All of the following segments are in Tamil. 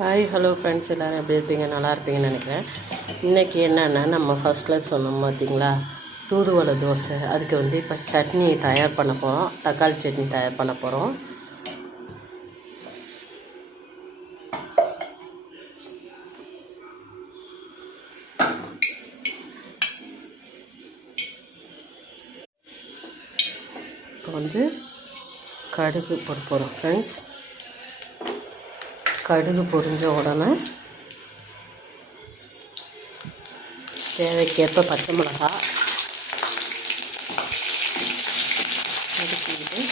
ஹாய் ஹலோ ஃப்ரெண்ட்ஸ், எல்லோரும் எப்படி இருப்பீங்க? நல்லா இருப்பீங்கன்னு நினைக்கிறேன். இன்றைக்கி என்னென்னா, நம்ம ஃபஸ்ட்டில் சொன்னோம் பார்த்திங்களா, தூதுவளை தோசை. அதுக்கு வந்து இப்போ சட்னி தயார் பண்ண போகிறோம். தக்காளி சட்னி தயார் பண்ண போகிறோம். இப்போ வந்து கடுகு போட போகிறோம் ஃப்ரெண்ட்ஸ். கடுகு பொரிஞ்ச உடனே தேவைக்கேற்ப பச்சை மிளகாய் நறுக்கிட்டு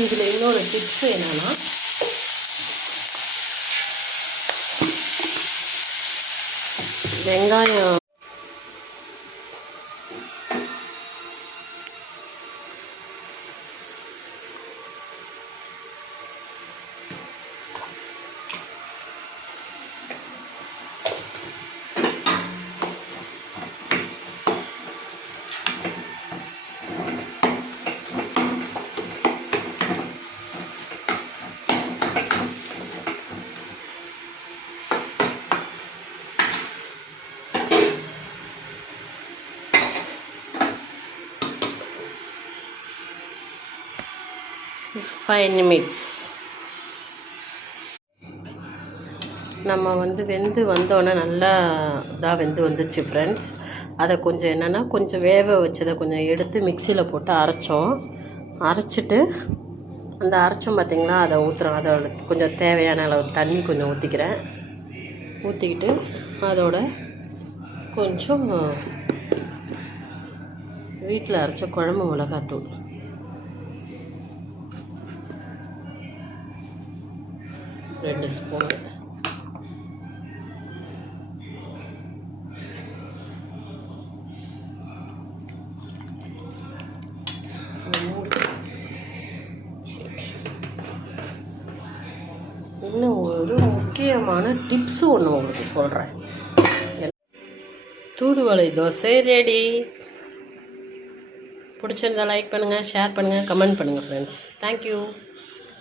இதில் இன்னொரு டிப்ஸ் என்னென்னா, வெங்காயம் ஃபைவ் நிமிட்ஸ் நம்ம வந்து வெந்து வந்தோடனே நல்லா வெந்து வந்துச்சு ஃப்ரெண்ட்ஸ். அதை கொஞ்சம் என்னென்னா, கொஞ்சம் வேக வச்சதை கொஞ்சம் எடுத்து மிக்சியில் போட்டு அரைச்சிட்டு அந்த அரைச்சோம் பார்த்திங்களா, அதை ஊற்றுறோம். அதோட கொஞ்சம் தேவையான அளவு தண்ணி கொஞ்சம் ஊற்றிக்கிட்டு அதோட கொஞ்சம் வீட்டில் அரைச்ச குழம்பு மிளகாத்தூள், ரெண்டு ஸ்பூன், இன்னும் ஒரு முக்கியமான டிப்ஸு ஒன்று உங்களுக்கு சொல்கிறேன். தூதுவளை தோசை ரெடி. பிடிச்சிருந்தா லைக் பண்ணுங்கள், ஷேர் பண்ணுங்கள், கமெண்ட் பண்ணுங்கள் ஃப்ரெண்ட்ஸ். தேங்க்யூ.